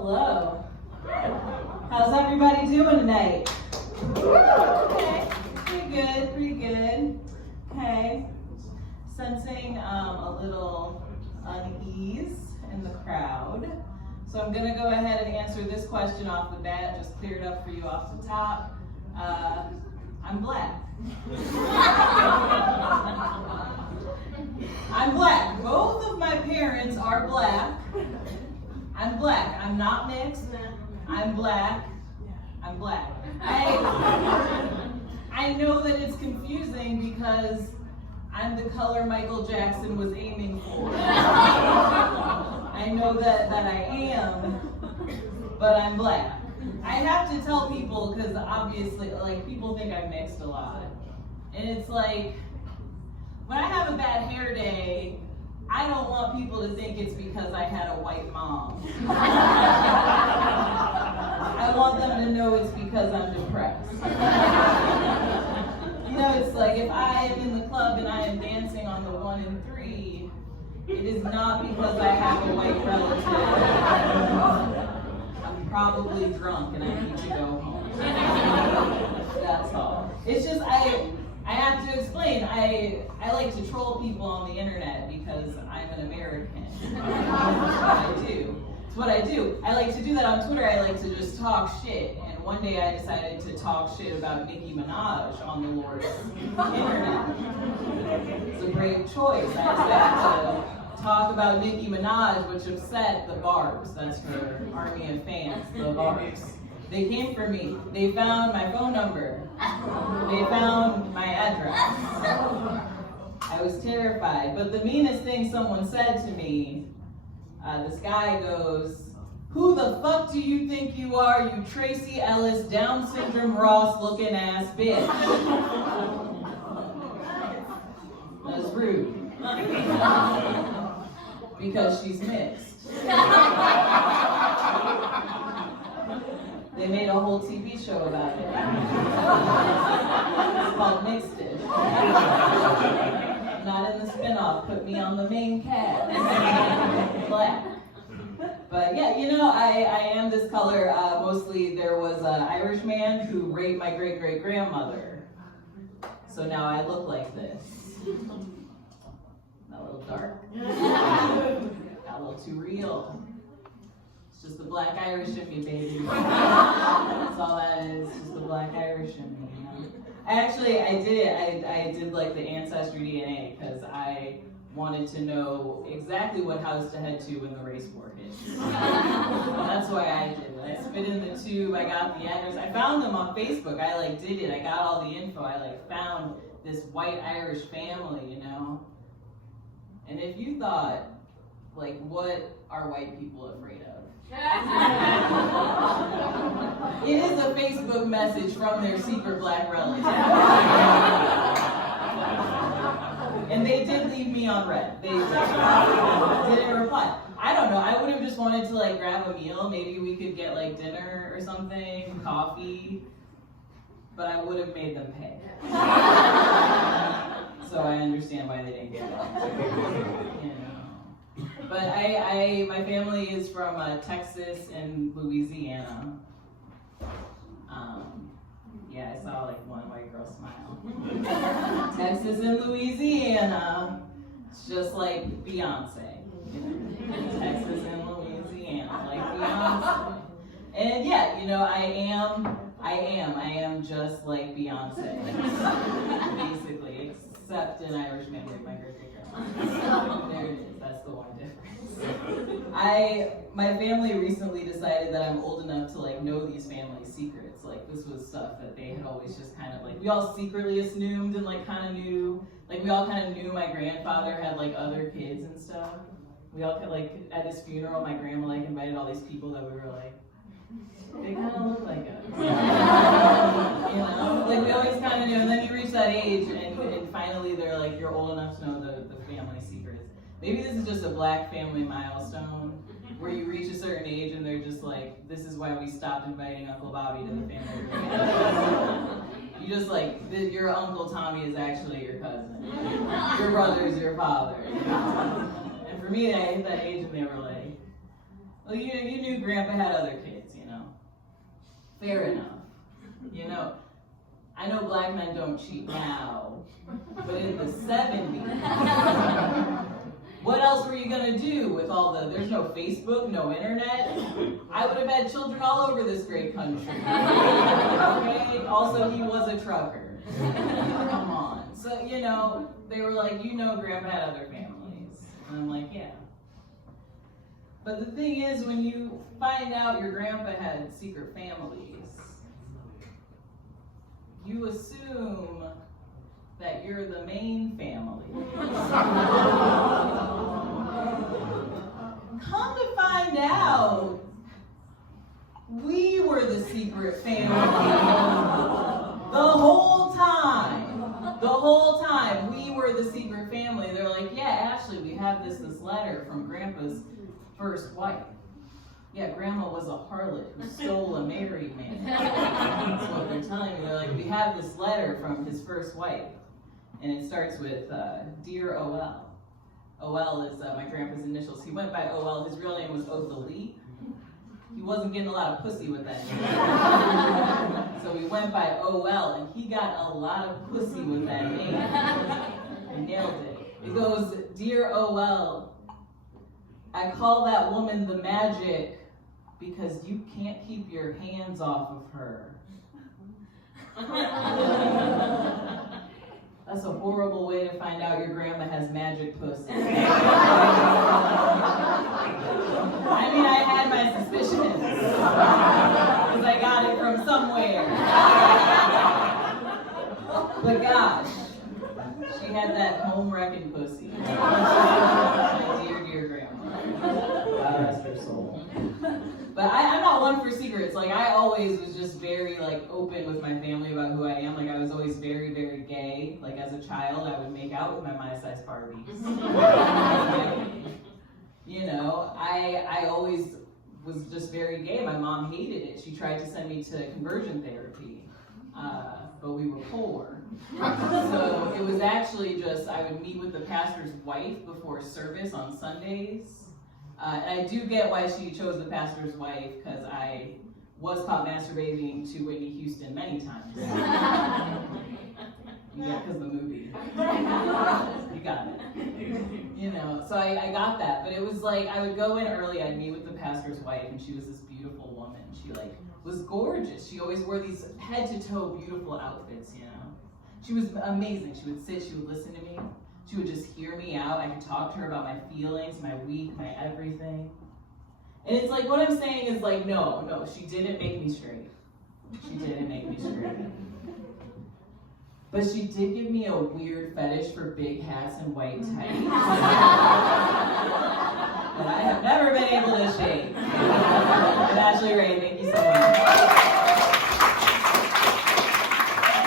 Hello. How's everybody doing tonight? Okay, pretty good. Okay, sensing a little unease in the crowd. So I'm gonna go ahead and answer this question off the bat, just clear it up for you off the top. I'm black. I'm black. Both of my parents are black. I'm black. I'm not mixed. I'm black. I'm black. I know that it's confusing because I'm the color Michael Jackson was aiming for. I know that I am, but I'm black. I have to tell people because obviously, like, people think I'm mixed a lot. And it's like, when I have a bad hair day, I don't want people to think it's because I had a white mom. I want them to know it's because I'm depressed. You know, it's like if I am in the club and I am dancing on the 1 and 3, it is not because I have a white relative. I'm probably drunk and I need to go home. That's all. It's just, I have to explain, I like to troll people on the internet because I'm an American. It's what I do. I like to do that on Twitter. I like to just talk shit. And one day I decided to talk shit about Nicki Minaj on the Lord's internet. It's a brave choice. I decided to talk about Nicki Minaj, which upset the Barbs. That's her army of fans, the Barbs. They came for me. They found my phone number. They found my address. I was terrified. But the meanest thing someone said to me, this guy goes, "Who the fuck do you think you are, you Tracy Ellis, Down syndrome Ross looking ass bitch?" That's rude. Because she's mixed. They made a whole TV show about it. It's called Mixed-ish. Not in the spinoff, put me on the main cast. Black. But yeah, you know, I am this color. Mostly there was an Irish man who raped my great-great-grandmother. So now I look like this. A little dark. Got a little too real. It's just the black Irish in me, baby. That's all that is, just the black Irish in me, you know? I did like the ancestry DNA because I wanted to know exactly what house to head to when the race war hit. That's why I did it. I spit in the tube, I got the address. I found them on Facebook, I did it, I got all the info. I found this white Irish family, you know? And if you thought, what are white people afraid of? It is a Facebook message from their secret black relative. And they did leave me on red. They didn't reply. I don't know, I would have just wanted to grab a meal. Maybe we could get dinner or something, coffee. But I would have made them pay. So I understand why they didn't get it. You know. But my family is from Texas and Louisiana. Yeah, I saw one white girl smile. Texas and Louisiana, it's just like Beyonce. You know? Texas and Louisiana, like Beyonce. And yeah, you know, I am just like Beyonce, basically, except an Irish man like my great-great-grandma. There it is, that's the one difference. My family recently decided that I'm old enough to know these family secrets. This was stuff that they had always just kind of we all secretly assumed and kind of knew, we all kind of knew my grandfather had other kids and stuff. We all at his funeral, my grandma invited all these people that we were they kind of look like us. You know? We always kind of knew, and then you reach that age, and finally they're you're old enough to know the family secrets. Maybe this is just a black family milestone, where you reach a certain age and they're just this is why we stopped inviting Uncle Bobby to the family reunion. You just your Uncle Tommy is actually your cousin. Your brother is your father. You know? And for me, I hit that age and they were Well, you knew Grandpa had other kids, you know. Fair enough. You know, I know black men don't cheat now, but in the 70s, what else were you gonna do with there's no Facebook, no internet? I would have had children all over this great country. Okay? Also, he was a trucker. Come on. So, you know, they were like, you know Grandpa had other families. And I'm like, yeah. But the thing is, when you find out your grandpa had secret families, you assume that you're the main family. Come to find out, we were the secret family. The whole time, we were the secret family. They're like, yeah, Ashley, we have this letter from Grandpa's first wife. Yeah, Grandma was a harlot who stole a married man. That's what they're telling me. They're like, we have this letter from his first wife. And it starts with, Dear O.L. O.L. is my grandpa's initials. He went by O.L. His real name was Othalie. He wasn't getting a lot of pussy with that name. So he went by O.L. and he got a lot of pussy with that name. He nailed it. It goes, Dear O.L., I call that woman the magic because you can't keep your hands off of her. That's a horrible way to find out your grandma has magic pussy. I mean, I had my suspicions because I got it from somewhere. But gosh, she had that home wrecking pussy. My dear grandma. God rest her soul. But I'm not one for secrets. Like, I always was just very, open with my family about who I am. Like, I was always very, very gay. Like, as a child, I would make out with my my-size Barbies. You know, I always was just very gay. My mom hated it. She tried to send me to conversion therapy. But we were poor. So it was actually just, I would meet with the pastor's wife before service on Sundays. And I do get why she chose the pastor's wife, because I was caught masturbating to Whitney Houston many times. Yeah, because of the movie. You got it. You know, so I got that. But it was like, I would go in early, I'd meet with the pastor's wife, and she was this beautiful woman. She was gorgeous. She always wore these head to toe beautiful outfits, you know. She was amazing. She would sit, she would listen to me. She would just hear me out. I could talk to her about my feelings, my week, my everything. And it's like, what I'm saying is like, no, she didn't make me straight. She didn't make me straight. But she did give me a weird fetish for big hats and white tights that I have never been able to shake.